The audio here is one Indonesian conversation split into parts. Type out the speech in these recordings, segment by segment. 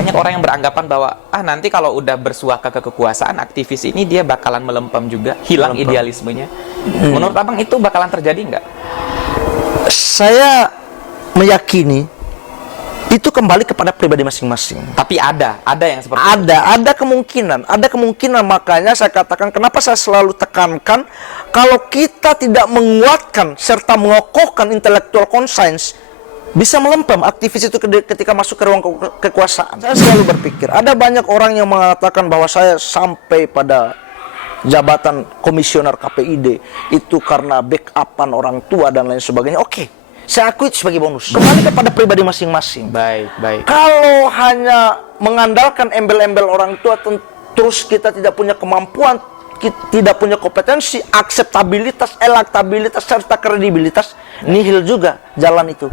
Banyak orang yang beranggapan bahwa nanti kalau udah bersuaka ke kekuasaan, aktivis ini dia bakalan melempem juga, hilang idealismenya. Menurut abang itu bakalan terjadi nggak? Saya meyakini itu kembali kepada pribadi masing-masing. Tapi ada yang seperti itu. Ada kemungkinan, makanya saya katakan kenapa saya selalu tekankan kalau kita tidak menguatkan serta mengokohkan intellectual conscience, bisa melempem aktivis itu ketika masuk ke ruang kekuasaan. Saya selalu berpikir, ada banyak orang yang mengatakan bahwa saya sampai pada jabatan komisioner KPID itu karena backupan orang tua dan lain sebagainya. Oke, saya akui itu sebagai bonus. Kembali kepada pribadi masing-masing. Baik. Kalau hanya mengandalkan embel-embel orang tua, terus kita tidak punya kemampuan, tidak punya kompetensi, akseptabilitas, elektabilitas, serta kredibilitas, nihil juga jalan itu.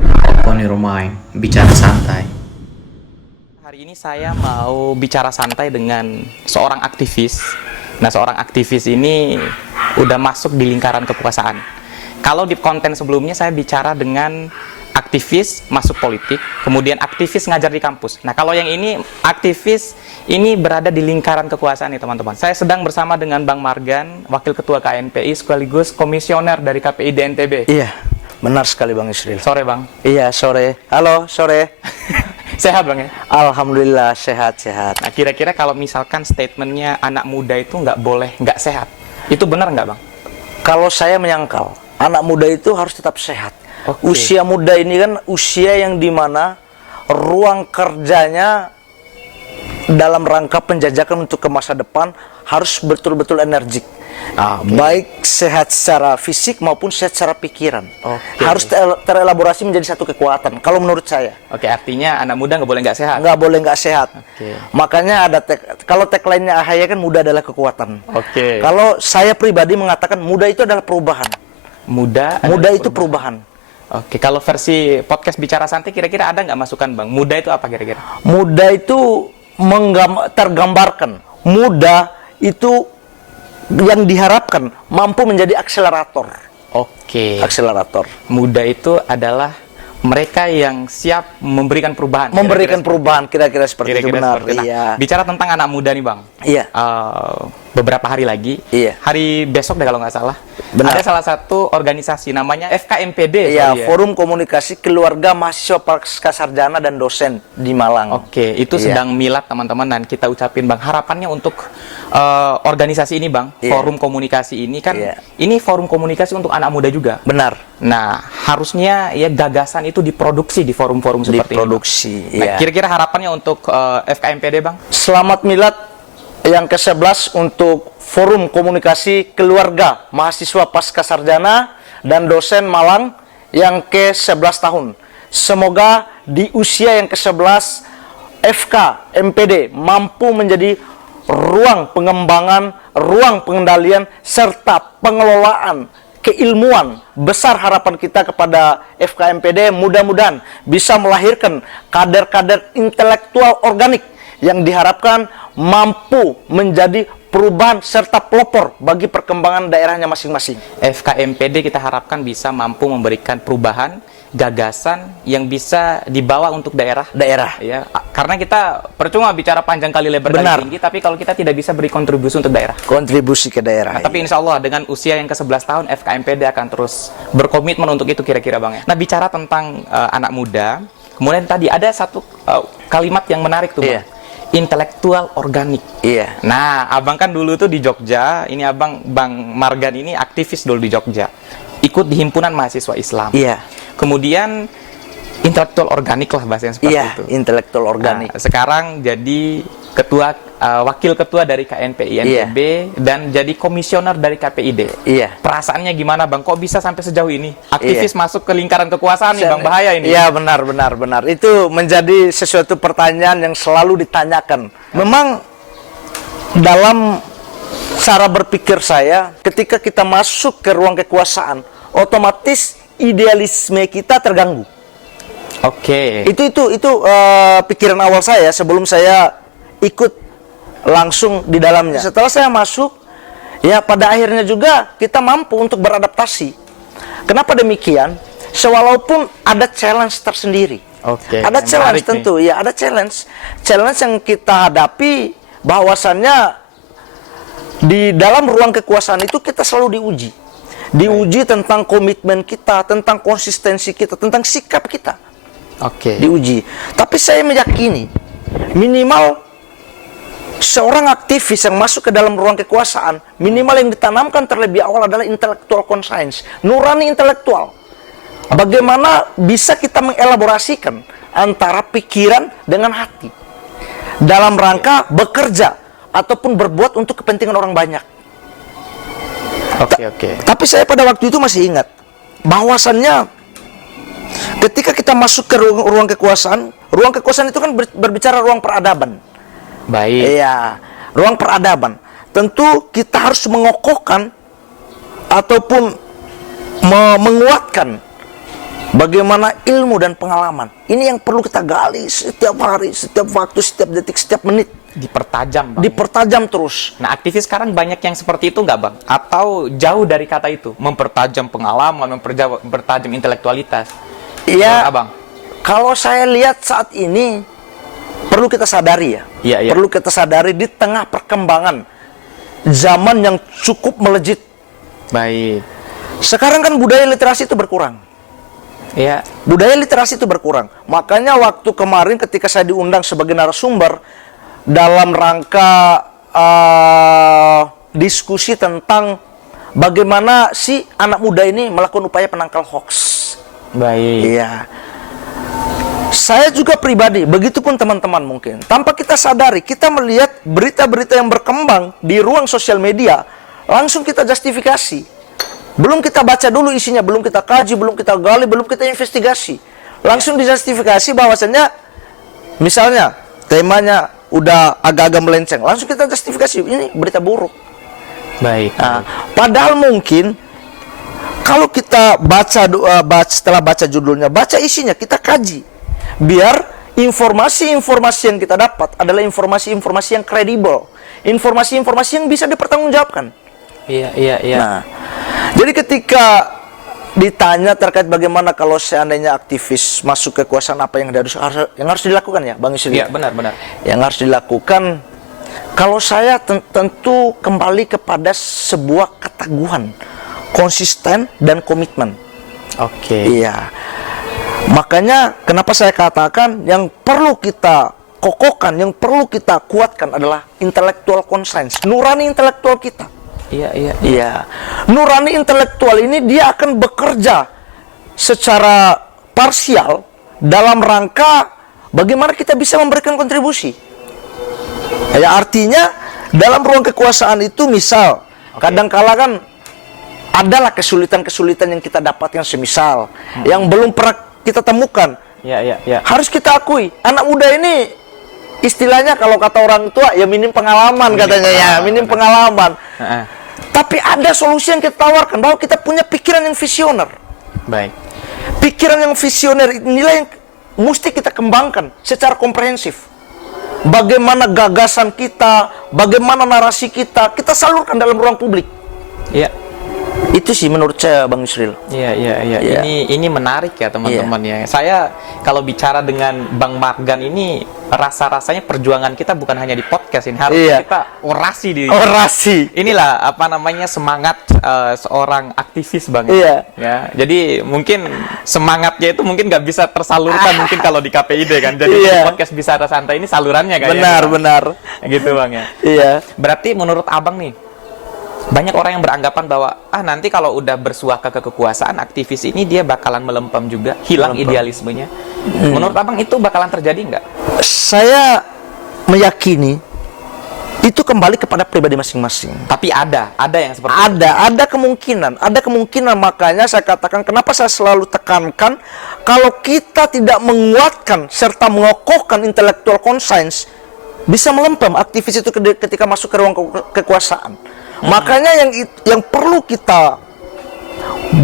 Open your mind, bicara santai. Hari ini saya mau bicara santai dengan seorang aktivis. Nah, seorang aktivis ini udah masuk di lingkaran kekuasaan. Kalau di konten sebelumnya saya bicara dengan aktivis masuk politik, kemudian aktivis ngajar di kampus. Nah, kalau yang ini aktivis ini berada di lingkaran kekuasaan nih teman-teman. Saya sedang bersama dengan Bang Margan, Wakil Ketua KNPI sekaligus Komisioner dari KPID NTB. Iya, benar sekali Bang Yusril. Sore Bang. Iya, sore. Halo, sore. Sehat Bang ya? Alhamdulillah, sehat. Nah, kira-kira kalau misalkan statementnya anak muda itu nggak boleh nggak sehat, itu benar nggak Bang? Kalau saya menyangkal, anak muda itu harus tetap sehat. Oke. Usia muda ini kan usia yang dimana ruang kerjanya dalam rangka penjajakan untuk ke masa depan harus betul-betul energik. Nah, baik sehat secara fisik maupun sehat secara pikiran. Harus terelaborasi menjadi satu kekuatan. Kalau menurut saya. Oke, artinya anak muda nggak boleh nggak sehat. Nggak boleh nggak sehat. Makanya ada kalau tagline-nya AHY kan muda adalah kekuatan. Kalau saya pribadi mengatakan muda itu adalah perubahan. Muda itu perubahan. Oke, kalau versi podcast bicara santai kira-kira ada nggak masukan Bang? Muda itu apa kira-kira? Muda itu tergambarkan. Muda itu yang diharapkan mampu menjadi akselerator. Oke. Akselerator. Muda itu adalah mereka yang siap memberikan perubahan. Memberikan perubahan, kira-kira seperti itu, benar. Iya. Bicara tentang anak muda nih Bang. Iya. Beberapa hari lagi. Iya. Hari besok deh kalau nggak salah. Benar. Ada salah satu organisasi namanya FKMPD. Iya, Forum Komunikasi Keluarga Mahasiswa Pascasarjana dan Dosen di Malang. Oke, itu sedang milad teman-teman dan kita ucapin Bang harapannya untuk organisasi ini Bang, forum komunikasi ini kan ini forum komunikasi untuk anak muda juga. Benar. Nah, harusnya ya gagasan itu diproduksi di forum-forum seperti ini. Nah, kira-kira harapannya untuk FKMPD Bang? Selamat milad yang ke-11 untuk Forum Komunikasi Keluarga Mahasiswa Pascasarjana dan Dosen Malang yang ke-11 tahun. Semoga di usia yang ke-11 FKMPD mampu menjadi ruang pengembangan, ruang pengendalian, serta pengelolaan keilmuan. Besar harapan kita kepada FKMPD, mudah-mudahan bisa melahirkan kader-kader intelektual organik yang diharapkan mampu menjadi perubahan serta pelopor bagi perkembangan daerahnya masing-masing. FKMPD kita harapkan bisa mampu memberikan perubahan, gagasan yang bisa dibawa untuk daerah. Ya, karena kita percuma bicara panjang kali lebar kali tinggi, tapi kalau kita tidak bisa beri kontribusi untuk daerah. Kontribusi ke daerah. Nah, tapi insya Allah dengan usia yang ke-11 tahun, FKMPD akan terus berkomitmen untuk itu kira-kira Bang ya. Nah, bicara tentang anak muda, kemudian tadi ada satu kalimat yang menarik tuh Bang. Intelektual organik. Iya. Nah, abang kan dulu tuh di Jogja, ini abang Bang Margan ini aktivis dulu di Jogja. Ikut di himpunan mahasiswa Islam. Iya. Kemudian intelektual organik lah bahasanya seperti itu. Iya, intelektual organik. Nah, sekarang jadi wakil ketua dari KNPI NTB dan jadi komisioner dari KPID. Iya. Perasaannya gimana Bang? Kok bisa sampai sejauh ini? Aktivis masuk ke lingkaran kekuasaan nih Bang, bahaya ini. Iya, benar. Itu menjadi sesuatu pertanyaan yang selalu ditanyakan. Memang dalam cara berpikir saya, ketika kita masuk ke ruang kekuasaan, otomatis idealisme kita terganggu. Oke. Itu pikiran awal saya sebelum saya ikut langsung di dalamnya. Setelah saya masuk, ya pada akhirnya juga kita mampu untuk beradaptasi. Kenapa demikian? Sewalaupun ada challenge tersendiri. Oke. Ada challenge menarik nih. tentu, ya ada challenge. Challenge yang kita hadapi bahwasannya di dalam ruang kekuasaan itu kita selalu diuji. Diuji tentang komitmen kita, tentang konsistensi kita, tentang sikap kita. Oke. Diuji. Tapi saya meyakini minimal seorang aktivis yang masuk ke dalam ruang kekuasaan, minimal yang ditanamkan terlebih awal adalah intellectual conscience, nurani intelektual. Bagaimana bisa kita mengelaborasikan antara pikiran dengan hati dalam rangka bekerja ataupun berbuat untuk kepentingan orang banyak. Oke. Tapi saya pada waktu itu masih ingat bahwasannya ketika kita masuk ke ruang kekuasaan itu kan berbicara ruang peradaban. Baik. Iya, ruang peradaban. Tentu kita harus mengokohkan ataupun menguatkan bagaimana ilmu dan pengalaman. Ini yang perlu kita gali setiap hari, setiap waktu, setiap detik, setiap menit. Dipertajam, Bang. Dipertajam terus. Nah, aktivis sekarang banyak yang seperti itu nggak, Bang? Atau jauh dari kata itu? Mempertajam pengalaman, mempertajam intelektualitas. Iya, Menurut Abang? kalau saya lihat saat ini perlu kita sadari ya. Iya. Perlu kita sadari di tengah perkembangan zaman yang cukup melejit. Baik. Sekarang kan budaya literasi itu berkurang. Iya. Budaya literasi itu berkurang. Makanya waktu kemarin ketika saya diundang sebagai narasumber dalam rangka diskusi tentang bagaimana si anak muda ini melakukan upaya penangkal hoax. Baik. Iya. Saya juga pribadi, begitupun teman-teman mungkin. Tanpa kita sadari, kita melihat berita-berita yang berkembang di ruang sosial media, langsung kita justifikasi. Belum kita baca dulu isinya, belum kita kaji, belum kita gali, belum kita investigasi. Langsung dijustifikasi bahwasannya, misalnya, temanya udah agak-agak melenceng. Langsung kita justifikasi, ini berita buruk. Baik. Nah, padahal mungkin kalau kita setelah baca judulnya, baca isinya, kita kaji, biar informasi-informasi yang kita dapat adalah informasi-informasi yang kredibel, informasi-informasi yang bisa dipertanggungjawabkan. Iya. Nah, jadi ketika ditanya terkait bagaimana kalau seandainya aktivis masuk kekuasaan, apa yang harus dilakukan ya, Bang Yusri? Iya, benar. Yang harus dilakukan, kalau saya tentu kembali kepada sebuah keteguhan, konsisten dan komitmen. Oke. Iya. Makanya kenapa saya katakan yang perlu kita kokohkan, yang perlu kita kuatkan adalah intellectual conscience, nurani intelektual kita. Iya. Nurani intelektual ini dia akan bekerja secara parsial dalam rangka bagaimana kita bisa memberikan kontribusi. Ya, artinya dalam ruang kekuasaan itu misal kadangkala kan adalah kesulitan-kesulitan yang kita dapatkan semisal yang belum pernah kita temukan. Iya. Harus kita akui, anak muda ini istilahnya kalau kata orang tua ya minim pengalaman katanya, minim pengalaman. Tapi ada solusi yang kita tawarkan bahwa kita punya pikiran yang visioner. Baik. Pikiran yang visioner inilah yang mesti kita kembangkan secara komprehensif. Bagaimana gagasan kita, bagaimana narasi kita salurkan dalam ruang publik. Iya. Itu sih menurut saya, Bang Yusril. Iya. Iya. Ini menarik ya teman-teman ya. Saya kalau bicara dengan Bang Margan ini rasa-rasanya perjuangan kita bukan hanya di podcast ini, harusnya kita orasi di. Orasi. Inilah apa namanya semangat seorang aktivis, Bang. Iya. Ya. Jadi mungkin semangatnya itu mungkin nggak bisa tersalurkan mungkin kalau di KPID kan. Jadi Iya. di podcast Bicara Santai ini salurannya kan. Benar. Gitu, Bang ya. Iya. Berarti menurut Abang nih, banyak orang yang beranggapan bahwa nanti kalau udah bersuaka ke kekuasaan, aktivis ini dia bakalan melempem juga, hilang idealismenya. Menurut Abang itu bakalan terjadi nggak? Saya meyakini itu kembali kepada pribadi masing-masing. Tapi ada yang seperti itu. Ada kemungkinan, makanya saya katakan kenapa saya selalu tekankan kalau kita tidak menguatkan serta mengokohkan intellectual conscience, bisa melempem aktivis itu ketika masuk ke ruang kekuasaan. Makanya yang perlu kita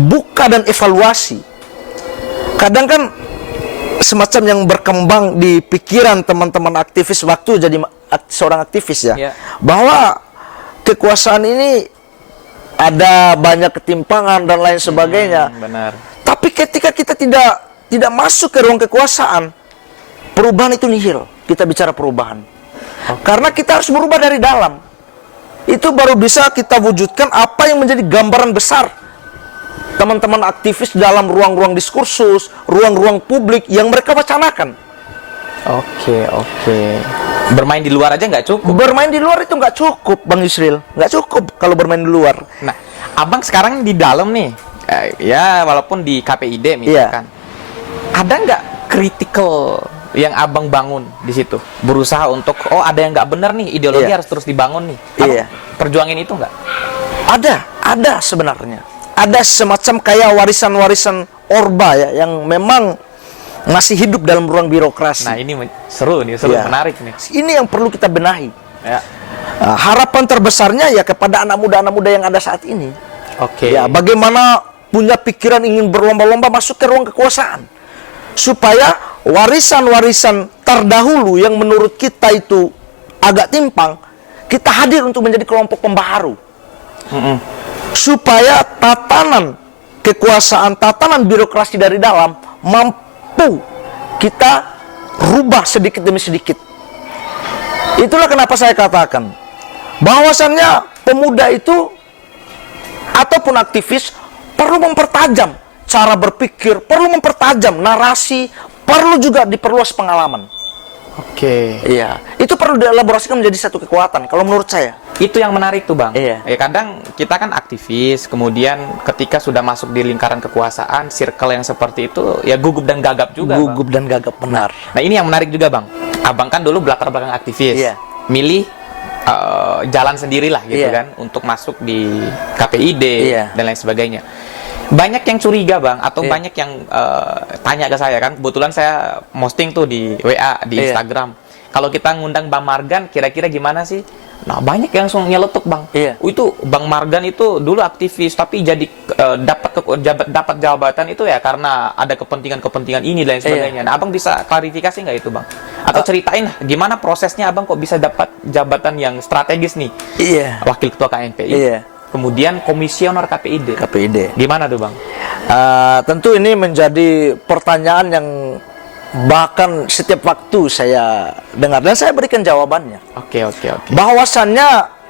buka dan evaluasi. Kadang kan semacam yang berkembang di pikiran teman-teman aktivis waktu jadi seorang aktivis ya, Yeah. bahwa kekuasaan ini ada banyak ketimpangan dan lain sebagainya. Benar. Tapi ketika kita tidak masuk ke ruang kekuasaan, perubahan itu nihil. Kita bicara perubahan. Karena kita harus berubah dari dalam. Itu baru bisa kita wujudkan apa yang menjadi gambaran besar teman-teman aktivis dalam ruang-ruang diskursus, ruang-ruang publik yang mereka wacanakan. Oke. Bermain di luar aja nggak cukup. Bermain di luar itu nggak cukup, Bang Yusril. Nggak cukup kalau bermain di luar. Nah, abang sekarang di dalam nih, ya walaupun di KPID misalkan, ada nggak critical yang abang bangun di situ? Berusaha untuk, ada yang nggak benar nih, ideologi harus terus dibangun nih. Abang perjuangin itu nggak? Ada sebenarnya. Ada semacam kayak warisan-warisan Orba ya, yang memang masih hidup dalam ruang birokrasi. Nah ini seru, menarik nih. Ini yang perlu kita benahi. Ya. Harapan terbesarnya ya kepada anak muda yang ada saat ini. Oke. Ya, bagaimana punya pikiran ingin berlomba-lomba masuk ke ruang kekuasaan, supaya warisan-warisan terdahulu yang menurut kita itu agak timpang, kita hadir untuk menjadi kelompok pembaharu. Supaya tatanan kekuasaan, tatanan birokrasi dari dalam mampu kita rubah sedikit demi sedikit. Itulah kenapa saya katakan bahwasannya pemuda itu ataupun aktivis perlu mempertajam cara berpikir, perlu mempertajam narasi, perlu juga diperluas pengalaman. Oke. Iya, itu perlu dielaborasikan menjadi satu kekuatan kalau menurut saya. Itu yang menarik tuh, Bang. Iya. Kadang kita kan aktivis, kemudian ketika sudah masuk di lingkaran kekuasaan, circle yang seperti itu ya gugup dan gagap juga, Gugup dan gagap, benar. Nah, ini yang menarik juga, Bang. Abang kan dulu latar belakang aktivis. Iya. Milih jalan sendirilah gitu kan untuk masuk di KPID dan lain sebagainya. Banyak yang curiga, Bang, atau banyak yang tanya ke saya kan. Kebetulan saya posting tuh di WA, di Instagram. Kalau kita ngundang Bang Margan, kira-kira gimana sih? Nah, banyak yang langsung nyeletuk, Bang. Itu Bang Margan itu dulu aktivis, tapi jadi dapat jabatan itu ya karena ada kepentingan ini dan lain sebagainya. Nah, Abang bisa klarifikasi nggak itu, Bang? Atau ceritain lah, gimana prosesnya Abang kok bisa dapat jabatan yang strategis nih? Wakil Ketua KNPI. Kemudian komisioner KPID. Gimana tuh, Bang? Tentu ini menjadi pertanyaan yang bahkan setiap waktu saya dengar dan saya berikan jawabannya. Oke. Bahwasannya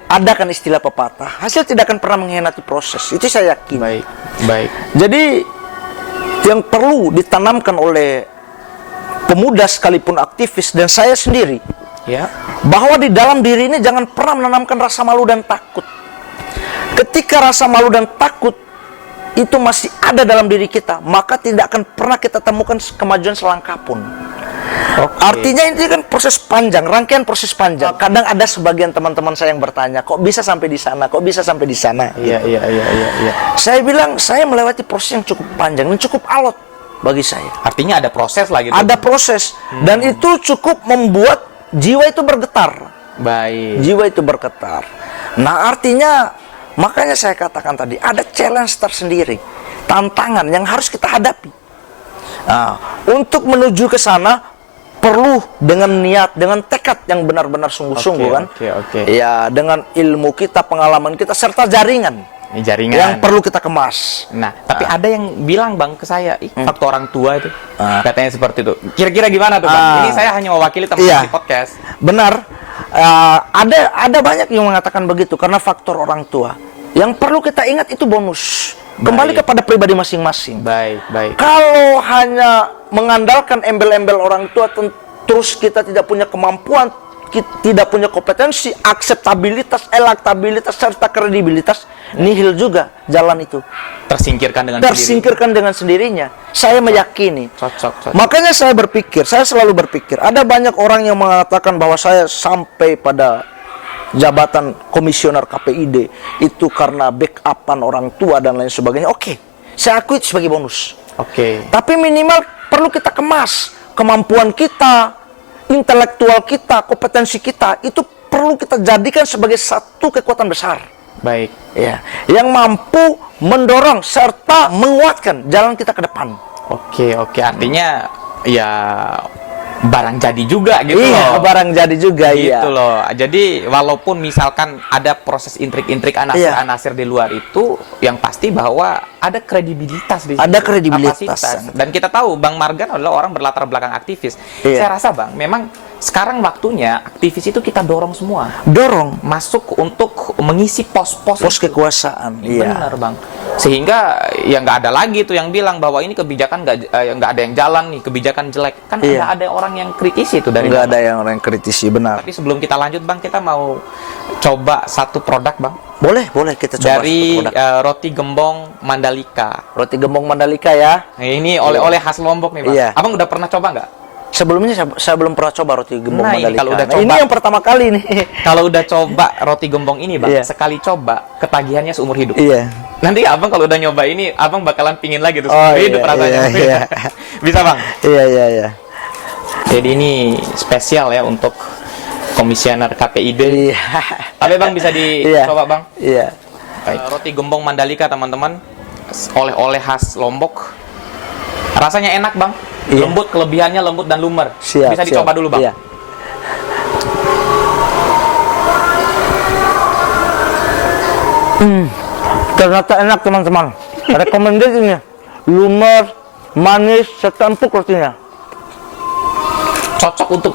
ada kan istilah pepatah, hasil tidak akan pernah mengkhianati proses. Itu saya yakin. Baik. Jadi yang perlu ditanamkan oleh pemuda sekalipun aktivis dan saya sendiri, bahwa di dalam diri ini jangan pernah menanamkan rasa malu dan takut. Ketika rasa malu dan takut itu masih ada dalam diri kita, maka tidak akan pernah kita temukan kemajuan selangkah pun. Artinya ini kan proses panjang, rangkaian proses panjang. Kadang ada sebagian teman-teman saya yang bertanya, kok bisa sampai di sana, kok bisa sampai di sana. Iya. Saya bilang, saya melewati proses yang cukup panjang dan cukup alot bagi saya. Artinya ada proses lah gitu. Ada proses, dan itu cukup membuat jiwa itu bergetar. Baik. Jiwa itu bergetar. Nah, artinya makanya saya katakan tadi, ada challenge tersendiri, tantangan yang harus kita hadapi. Nah, untuk menuju ke sana perlu dengan niat, dengan tekad yang benar-benar sungguh-sungguh kan. Ya, dengan ilmu kita, pengalaman kita, serta jaringan. Ini jaringan yang perlu kita kemas. Nah, tapi ada yang bilang, Bang, ke saya, faktor orang tua itu. Katanya seperti itu. Kira-kira gimana tuh, Bang? Ini saya hanya mewakili teman-teman di podcast. Benar. Ada banyak yang mengatakan begitu karena faktor orang tua. Yang perlu kita ingat itu bonus. Kembali kepada pribadi masing-masing. Baik. Kalau hanya mengandalkan embel-embel orang tua, terus kita tidak punya kemampuan, tidak punya kompetensi, akseptabilitas, elektabilitas, serta kredibilitas, nihil juga jalan itu. Tersingkirkan dengan sendirinya. Saya meyakini. Cocok. Makanya saya selalu berpikir, ada banyak orang yang mengatakan bahwa saya sampai pada jabatan komisioner KPID itu karena backupan orang tua dan lain sebagainya. Oke, saya akui itu sebagai bonus. Tapi minimal perlu kita kemas kemampuan kita, intelektual kita, kompetensi kita, itu perlu kita jadikan sebagai satu kekuatan besar. Baik. Ya, yang mampu mendorong serta menguatkan jalan kita ke depan. Oke. Artinya ya barang jadi juga gitu Iya, loh. barang jadi juga, iya. Gitu loh. Jadi walaupun misalkan ada proses intrik-intrik anasir-anasir di luar itu, yang pasti bahwa ada kredibilitas di situ. Ada kredibilitas. Kapasitas. Dan kita tahu Bang Margan adalah orang berlatar belakang aktivis. Iya. Saya rasa Bang, memang sekarang waktunya aktivis itu kita dorong semua Dorong masuk untuk mengisi pos-pos pos itu. kekuasaan. Iya. Benar Bang. Sehingga ya nggak ada lagi tuh yang bilang bahwa ini kebijakan nggak ada yang jalan nih, kebijakan jelek. Kan Iya. ada orang yang kritisi itu dari Nggak dalam. ada yang orang kritisi, benar. Tapi sebelum kita lanjut Bang, kita mau coba satu produk Bang. Boleh kita coba Dari satu produk. roti gembong Mandalika. Roti gembong Mandalika ya. Nah, ini oleh-oleh khas Lombok nih Bang. Iya. Abang udah pernah coba nggak? Sebelumnya saya belum pernah coba roti gembong Nah, ini Mandalika. kalau udah Nah, ini coba. yang pertama kali nih. Kalau udah coba roti gembong ini Bang, Iya. sekali coba ketagihannya seumur hidup. Iya. Nanti Abang kalau udah nyoba ini, Abang bakalan pingin lagi tuh Oh, seumur hidup iya, rasanya. iya. Bisa Bang? Iya. Jadi ini spesial ya untuk komisioner KPID. Iya. Tapi Bang bisa Iya. dicoba Bang. Iya. Baik. Roti gembong Mandalika teman-teman, oleh-oleh khas Lombok. Rasanya enak Bang, Iya. lembut, kelebihannya lembut dan lumer. Siap. Bisa dicoba dulu Bang. Iya. Ternyata enak teman-teman. Recommended ini. Lumer, manis, serta empuk rotinya. Cocok untuk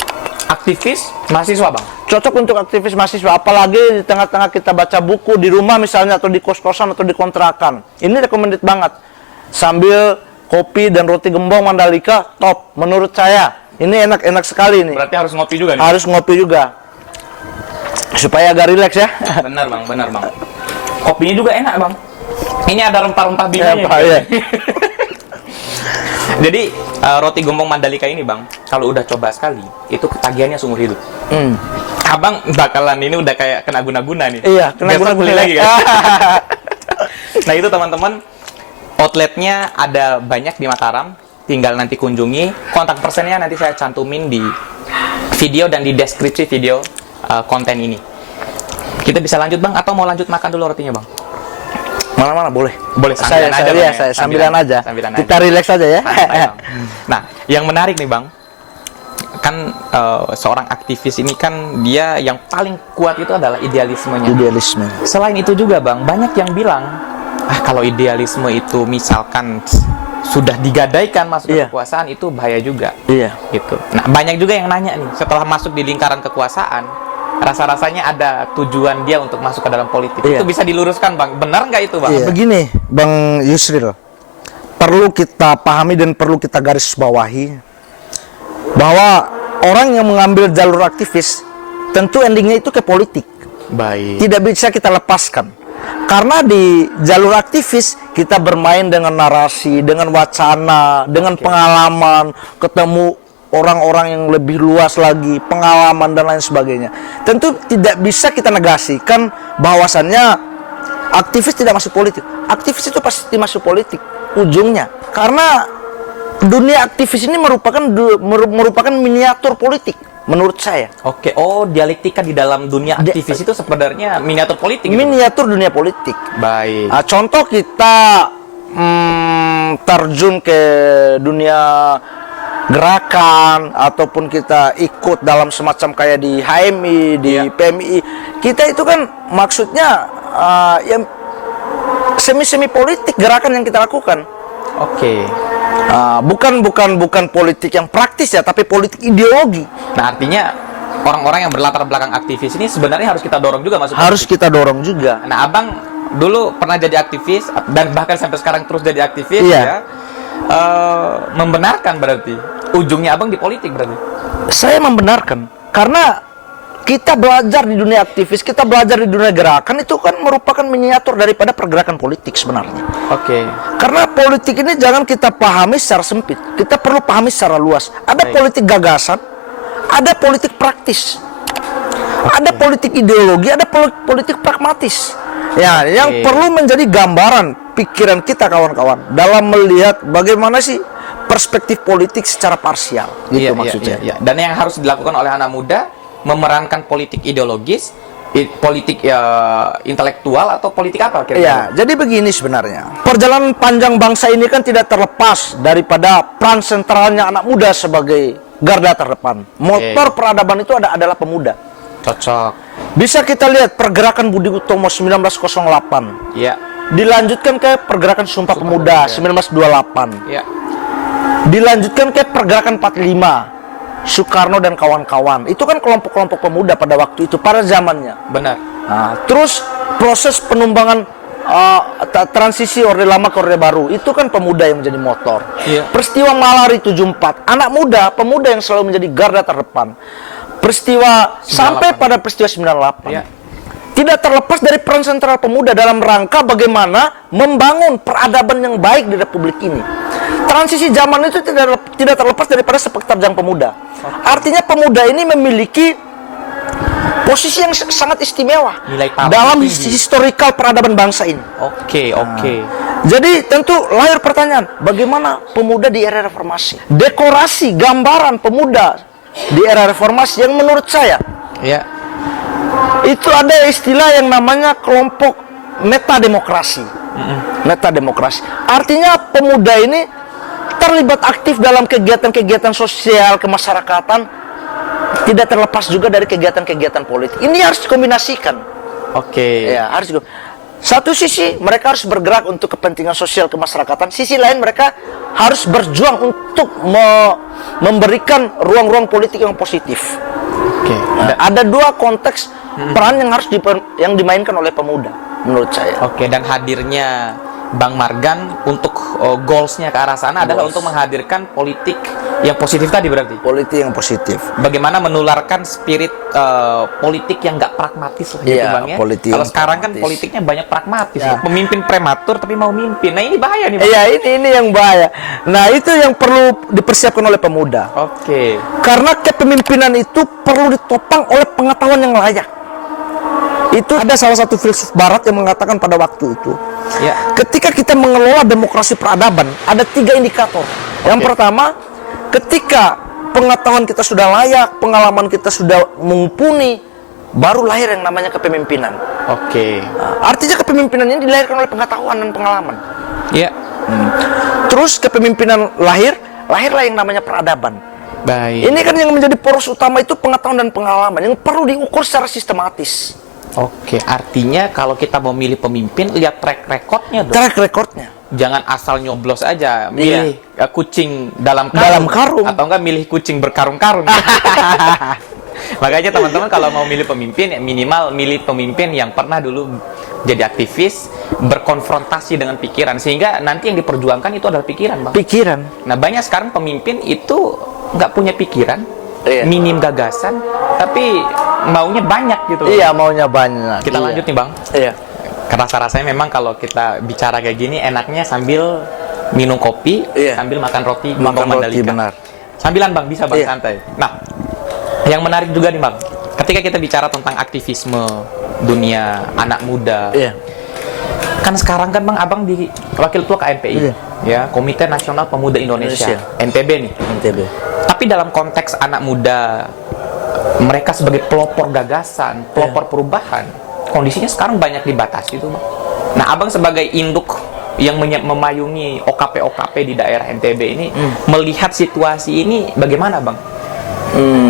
aktivis mahasiswa Bang. Cocok untuk aktivis mahasiswa, apalagi di tengah-tengah kita baca buku di rumah misalnya, atau di kos-kosan atau di kontrakan. Ini recommended banget. Sambil kopi dan roti gembong Mandalika, top menurut saya. Ini enak-enak sekali nih. Berarti harus ngopi juga nih. Harus ngopi juga. Supaya agak rileks ya. Benar Bang, benar Bang. Kopinya juga enak Bang. Ini ada rempah-rempah binganya. Rempah, iya. Jadi roti gembong Mandalika ini Bang, kalau udah coba sekali, itu ketagihannya seumur hidup. Abang bakalan ini udah kayak kena guna-guna nih. Iya, kena Besok guna-guna beli lagi kan. Nah itu teman-teman, outletnya ada banyak di Mataram. Tinggal nanti kunjungi. Kontak personnya nanti saya cantumin di video dan di deskripsi video konten ini. Kita bisa lanjut Bang, atau mau lanjut makan dulu rotinya Bang? Mana-mana boleh. Boleh, sambilan aja, Bang, Iya, ya? saya sambilan aja. Sambilan Kita aja. rileks aja ya. Santai, Bang. Nah, yang menarik nih Bang, kan seorang aktivis ini kan dia yang paling kuat itu adalah idealismenya. Idealisme. Selain itu juga Bang, banyak yang bilang, kalau idealisme itu misalkan sudah digadaikan masuk ke Iya. kekuasaan, itu bahaya juga. Iya. Gitu. Nah, banyak juga yang nanya nih, setelah masuk di lingkaran kekuasaan, rasa-rasanya ada tujuan dia untuk masuk ke dalam politik. Iya. Itu bisa diluruskan Bang, benar nggak itu Bang? Iya. Begini, Bang Yusril, perlu kita pahami dan perlu kita garis bawahi bahwa orang yang mengambil jalur aktivis tentu endingnya itu ke politik. Baik. Tidak bisa kita lepaskan. Karena di jalur aktivis kita bermain dengan narasi, dengan wacana, dengan pengalaman, ketemu orang-orang yang lebih luas lagi, pengalaman dan lain sebagainya. Tentu tidak bisa kita negasikan bahwasannya aktivis tidak masuk politik. Aktivis itu pasti masuk politik ujungnya. Karena dunia aktivis ini merupakan miniatur politik menurut saya. Oke, dialektika di dalam dunia aktivis itu sebenarnya miniatur politik. Gitu. Miniatur dunia politik. Baik. Nah, contoh kita terjun ke dunia gerakan ataupun kita ikut dalam semacam kayak di HMI, di Iya. PMI, kita itu kan maksudnya yang semi politik gerakan yang kita lakukan. Oke. Bukan politik yang praktis ya, tapi politik ideologi. Nah, artinya orang-orang yang berlatar belakang aktivis ini sebenarnya harus kita dorong juga masuk Harus politik. kita dorong juga. Nah, Abang dulu pernah jadi aktivis dan bahkan sampai sekarang terus jadi aktivis Iya. ya. Membenarkan berarti ujungnya Abang di politik berarti. Saya membenarkan karena kita belajar di dunia aktivis, kita belajar di dunia gerakan itu kan merupakan miniatur daripada pergerakan politik sebenarnya. Oke. Karena politik ini jangan kita pahami secara sempit, kita perlu pahami secara luas. Ada Baik. politik gagasan, ada politik praktis, ada politik ideologi, ada politik pragmatis. Ya, yang perlu menjadi gambaran pikiran kita kawan-kawan dalam melihat bagaimana sih perspektif politik secara parsial, gitu maksudnya. Iya. Dan yang harus dilakukan oleh anak muda memerankan politik ideologis, politik intelektual atau politik apa kira-kira? Iya, jadi begini sebenarnya. Perjalanan panjang bangsa ini kan tidak terlepas daripada peran sentralnya anak muda sebagai garda terdepan. Motor peradaban itu adalah pemuda. Cocok. Bisa kita lihat pergerakan Budi Utomo 1908. Ya. Dilanjutkan ke pergerakan Sumpah Pemuda 1928. Ya. Dilanjutkan ke pergerakan 45. Soekarno dan kawan-kawan. Itu kan kelompok-kelompok pemuda pada waktu itu, pada zamannya. Benar. Nah, terus proses penumbangan transisi Orde Lama ke Orde Baru, itu kan pemuda yang menjadi motor. Iya. Peristiwa Malari 74, anak muda, pemuda yang selalu menjadi garda terdepan. Peristiwa 98. sampai pada peristiwa 98. Iya. Tidak terlepas dari peran sentral pemuda dalam rangka bagaimana membangun peradaban yang baik di Republik ini. Transisi zaman itu tidak terlepas daripada sepak terjang pemuda. Artinya pemuda ini memiliki posisi yang sangat istimewa Nilai tambah dalam tinggi. historikal peradaban bangsa ini. Oke, oke. Jadi tentu lahir pertanyaan, bagaimana pemuda di era reformasi? Dekorasi gambaran pemuda di era reformasi yang menurut saya Ya. itu ada istilah yang namanya kelompok metademokrasi. Metademokrasi. Artinya pemuda ini terlibat aktif dalam kegiatan-kegiatan sosial kemasyarakatan, tidak terlepas juga dari kegiatan-kegiatan politik. Ini harus dikombinasikan. Oke. Ya, harus satu sisi mereka harus bergerak untuk kepentingan sosial kemasyarakatan, sisi lain mereka harus berjuang untuk memberikan ruang-ruang politik yang positif. Oke. Nah, ada dua konteks peran yang harus yang dimainkan oleh pemuda menurut saya. Oke, dan hadirnya Bang Margan untuk goalsnya ke arah sana adalah untuk menghadirkan politik yang positif tadi berarti. Politik yang positif. Bagaimana menularkan spirit politik yang nggak pragmatis lah gitu Iya, Bang ya. politik Kalau yang sekarang kan pragmatis. politiknya banyak pragmatis. Ya. Ya. Pemimpin prematur tapi mau mimpin. Nah ini bahaya nih Bang. Iya, ini yang bahaya. Nah, itu yang perlu dipersiapkan oleh pemuda. Oke. Karena kepemimpinan itu perlu ditopang oleh pengetahuan yang layak. Itu ada salah satu filsuf barat yang mengatakan pada waktu itu, Ya. ketika kita mengelola demokrasi peradaban, ada 3 indikator. Yang pertama, ketika pengetahuan kita sudah layak, pengalaman kita sudah mumpuni, baru lahir yang namanya kepemimpinan. Oke. Nah, artinya kepemimpinan ini dilahirkan oleh pengetahuan dan pengalaman. Ya. Terus kepemimpinan lahirlah yang namanya peradaban. Baik. Ini kan yang menjadi poros utama itu pengetahuan dan pengalaman yang perlu diukur secara sistematis. Oke, artinya kalau kita mau milih pemimpin, lihat track recordnya dong. Track recordnya. Jangan asal nyoblos aja, milih kucing dalam karung, Dalam karung. atau enggak milih kucing berkarung-karung. Makanya teman-teman kalau mau milih pemimpin, ya minimal milih pemimpin yang pernah dulu jadi aktivis, berkonfrontasi dengan pikiran, sehingga nanti yang diperjuangkan itu adalah pikiran, Bang. Pikiran. Nah, banyak sekarang pemimpin itu nggak punya pikiran, Iya. minim gagasan, tapi maunya banyak gitu. Iya, maunya banyak. Kita Iya. lanjut nih, Bang. Iya. Rasa-rasanya memang kalau kita bicara kayak gini enaknya sambil minum kopi, Iya. sambil makan roti, Makan Bang roti, Mandalika. benar. Sambilan Bang, bisa Bang, Iya. santai. Nah, yang menarik juga nih Bang, ketika kita bicara tentang aktivisme dunia anak muda, Iya. kan sekarang kan Bang Abang di Wakil Ketua KNPI, Iya. ya Komite Nasional Pemuda Indonesia, NTB nih. NTB. Tapi dalam konteks anak muda, mereka sebagai pelopor gagasan, pelopor perubahan, kondisinya sekarang banyak dibatasi tuh Bang. Nah, Abang sebagai induk yang memayungi OKP-OKP di daerah NTB ini, melihat situasi ini bagaimana Bang?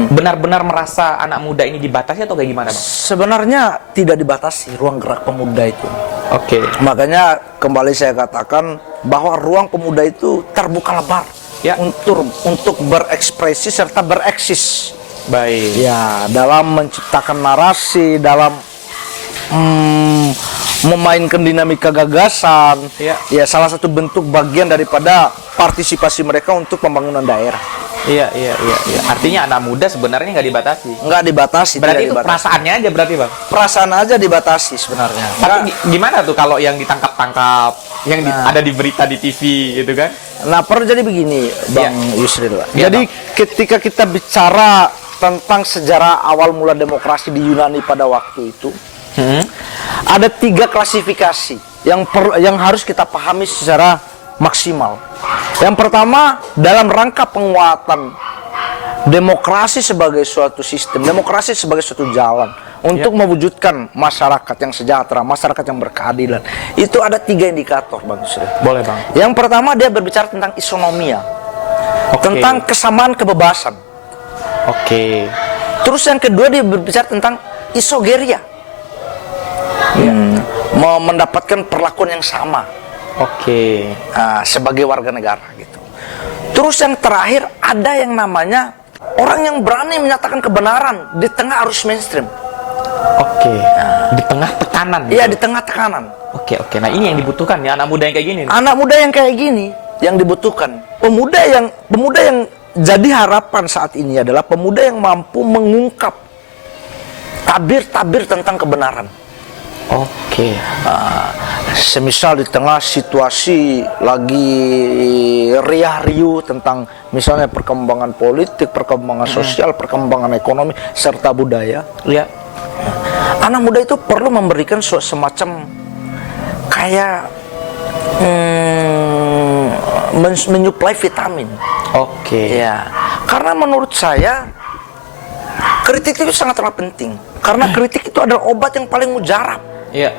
Benar-benar merasa anak muda ini dibatasi atau kayak gimana Bang? Sebenarnya tidak dibatasi ruang gerak pemuda itu. Oke. Makanya kembali saya katakan bahwa ruang pemuda itu terbuka lebar Ya. untuk berekspresi serta bereksis. Baik. Ya, dalam menciptakan narasi, dalam memainkan dinamika gagasan. Ya. Ya, salah satu bentuk bagian daripada partisipasi mereka untuk pembangunan daerah. Iya. Artinya anak muda sebenarnya nggak dibatasi. Nggak dibatasi. Berarti tidak itu dibatasi. perasaannya aja berarti Bang? Perasaan aja dibatasi sebenarnya. Tapi gimana tuh kalau yang ditangkap-tangkap, yang ada di berita di TV gitu kan? Nah, perlu jadi begini, Bang Yusril. Iya, Jadi Bang. ketika kita bicara tentang sejarah awal mula demokrasi di Yunani pada waktu itu, ada 3 klasifikasi yang harus kita pahami secara maksimal. Yang pertama, dalam rangka penguatan demokrasi sebagai suatu sistem, demokrasi sebagai suatu jalan untuk mewujudkan masyarakat yang sejahtera, masyarakat yang berkeadilan. Itu ada 3 indikator, Bang Yusril. Boleh Bang. Yang pertama, dia berbicara tentang isonomia, Oke. tentang kesamaan kebebasan. Oke. Terus yang kedua dia berbicara tentang isogeria. Mendapatkan perlakuan yang sama Oke. sebagai warga negara gitu. Terus yang terakhir ada yang namanya orang yang berani menyatakan kebenaran di tengah arus mainstream. Oke. Di tengah tekanan. Iya, gitu. di tengah tekanan. Oke. Nah ini yang dibutuhkan ya anak muda yang kayak gini. nih. Anak muda yang kayak gini yang dibutuhkan. Pemuda yang jadi harapan saat ini adalah pemuda yang mampu mengungkap tabir-tabir tentang kebenaran. Oke. Semisal di tengah situasi lagi riuh tentang misalnya perkembangan politik, perkembangan sosial, perkembangan ekonomi, serta budaya. Ya. Anak muda itu perlu memberikan semacam kayak menyuplai vitamin. Oke. Ya, karena menurut saya kritik itu sangatlah penting. Karena kritik itu adalah obat yang paling mujarab. Iya.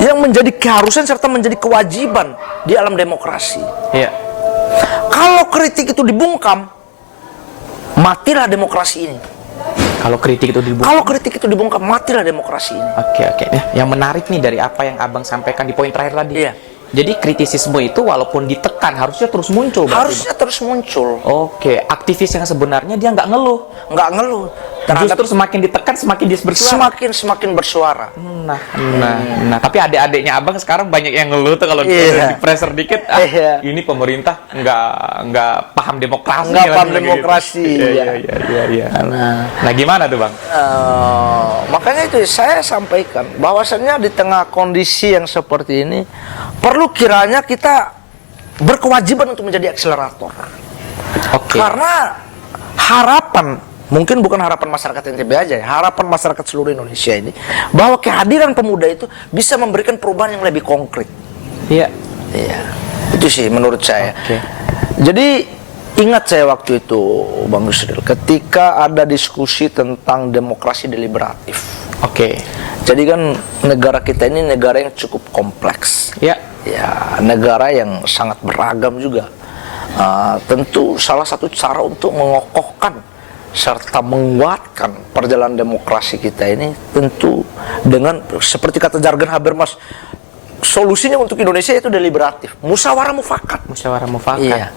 Yang menjadi keharusan serta menjadi kewajiban di alam demokrasi. Iya. Kalau kritik itu dibungkam, matilah demokrasi ini. Kalau kritik itu dibuat. Kalau kritik itu dibungkam, matilah demokrasi ini. Oke. Yang menarik nih dari apa yang abang sampaikan di poin terakhir tadi. Iya. Jadi kritisisme itu walaupun ditekan harusnya terus muncul. berarti, Harusnya terus muncul. Bang? Oke. Aktivis yang sebenarnya dia nggak ngeluh. Nggak ngeluh. Terhadap Justru semakin ditekan semakin dia bersuara. semakin bersuara. Nah. Tapi adik-adiknya abang sekarang banyak yang ngeluh tuh kalau Iya. di pressure dikit. Iya. Ini pemerintah nggak paham demokrasi. Nggak paham lagi-lagi demokrasi, gitu. ya. Iya. Nah gimana tuh bang? Makanya itu saya sampaikan bahwasannya di tengah kondisi yang seperti ini perlu kiranya kita berkewajiban untuk menjadi akselerator. Oke. Karena harapan, mungkin bukan harapan masyarakat NTB aja ya, harapan masyarakat seluruh Indonesia ini bahwa kehadiran pemuda itu bisa memberikan perubahan yang lebih konkret. Iya. Itu sih menurut saya. Oke. Jadi ingat saya waktu itu Bang Yusril, ketika ada diskusi tentang demokrasi deliberatif. Oke. Jadi kan negara kita ini negara yang cukup kompleks. Ya. Ya, negara yang sangat beragam juga. Tentu salah satu cara untuk mengokohkan serta menguatkan perjalanan demokrasi kita ini tentu dengan seperti kata jargon Habermas, solusinya untuk Indonesia itu deliberatif, musyawarah mufakat. Musyawarah mufakat. Iya.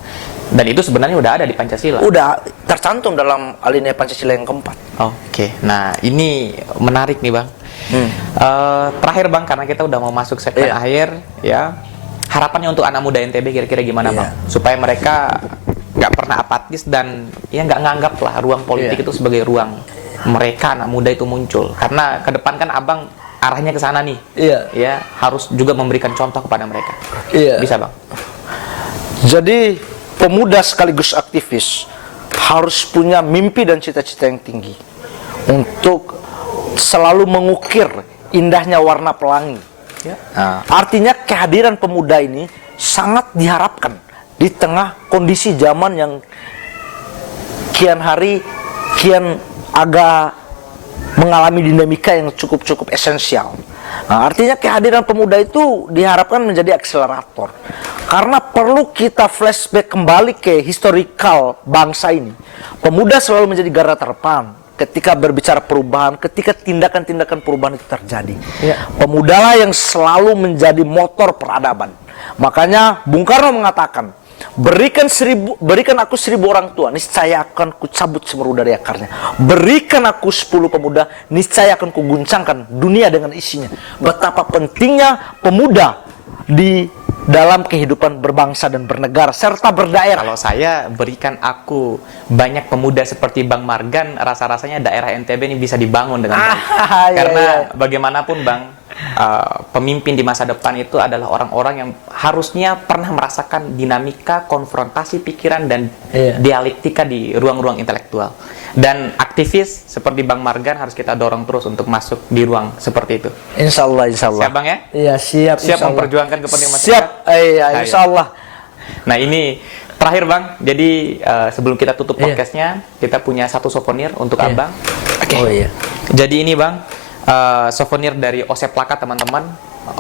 Dan itu sebenarnya udah ada di Pancasila. Udah tercantum dalam alinea Pancasila yang keempat. Oke. Nah ini menarik nih bang. Terakhir bang, karena kita udah mau masuk segmen akhir ya. Harapannya untuk anak muda NTB kira-kira gimana bang? Supaya mereka nggak pernah apatis dan ya nggak nganggap lah ruang politik itu sebagai ruang mereka anak muda itu muncul. Karena ke depan kan abang arahnya ke sana nih. Iya. Ya harus juga memberikan contoh kepada mereka. Iya. Bisa bang? Jadi pemuda sekaligus aktivis harus punya mimpi dan cita-cita yang tinggi untuk selalu mengukir indahnya warna pelangi. Nah, artinya kehadiran pemuda ini sangat diharapkan di tengah kondisi zaman yang kian hari kian agak mengalami dinamika yang cukup esensial. Nah, artinya kehadiran pemuda itu diharapkan menjadi akselerator. Karena perlu kita flashback kembali ke historical bangsa ini. Pemuda selalu menjadi garda terdepan ketika berbicara perubahan, ketika tindakan-tindakan perubahan itu terjadi. Pemudalah yang selalu menjadi motor peradaban. Makanya Bung Karno mengatakan, berikan aku 1000 orang tua, niscaya akan kucabut semeru dari akarnya. Berikan aku 10 pemuda, niscaya akan kuguncangkan dunia dengan isinya. Betapa pentingnya pemuda di dalam kehidupan berbangsa dan bernegara serta berdaerah. Kalau saya berikan aku banyak pemuda seperti Bang Margan, rasa-rasanya daerah NTB ini bisa dibangun dengan baik. Karena bagaimanapun Bang, pemimpin di masa depan itu adalah orang-orang yang harusnya pernah merasakan dinamika, konfrontasi pikiran dan dialektika di ruang-ruang intelektual. Dan aktivis seperti Bang Margan harus kita dorong terus untuk masuk di ruang seperti itu. Insya Allah. Siap Bang ya? Iya, siap. Siap memperjuangkan kepentingan masyarakat? Siap, insya Allah. Nah ini terakhir Bang, jadi sebelum kita tutup podcastnya, kita punya satu souvenir untuk Abang. Oh iya. Jadi ini Bang, souvenir dari Osep Plakat teman-teman.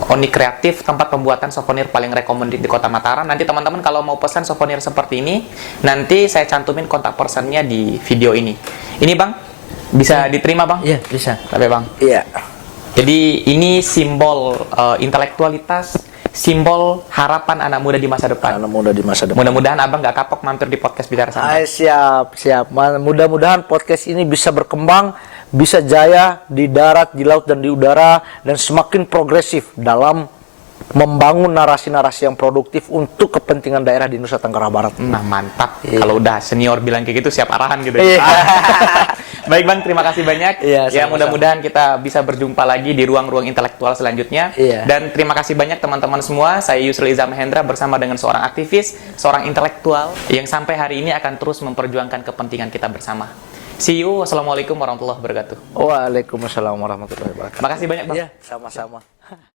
Oni Kreatif, tempat pembuatan souvenir paling recommended di Kota Mataram. Nanti teman-teman kalau mau pesan souvenir seperti ini, nanti saya cantumin kontak personnya di video ini. Ini Bang, bisa diterima Bang? Iya, bisa. Tapi Bang. Iya. Jadi ini simbol intelektualitas, simbol harapan anak muda di masa depan. Anak muda di masa depan. Mudah-mudahan Abang nggak kapok mampir di podcast Bicara Santai. Siap. Mudah-mudahan podcast ini bisa berkembang, bisa jaya di darat, di laut, dan di udara, dan semakin progresif dalam membangun narasi-narasi yang produktif untuk kepentingan daerah di Nusa Tenggara Barat. Nah mantap, Iya. kalau udah senior bilang kayak gitu siap arahan gitu Iya. ya. Baik Bang, terima kasih banyak. Iya, Ya sama-sama. mudah-mudahan kita bisa berjumpa lagi di ruang-ruang intelektual selanjutnya. Iya. Dan terima kasih banyak teman-teman semua. Saya Yusril Iza Mahendra bersama dengan seorang aktivis, seorang intelektual yang sampai hari ini akan terus memperjuangkan kepentingan kita bersama. See you. Wassalamualaikum warahmatullahi wabarakatuh. Waalaikumsalam warahmatullahi wabarakatuh. Terima kasih banyak Bang. Iya, sama-sama.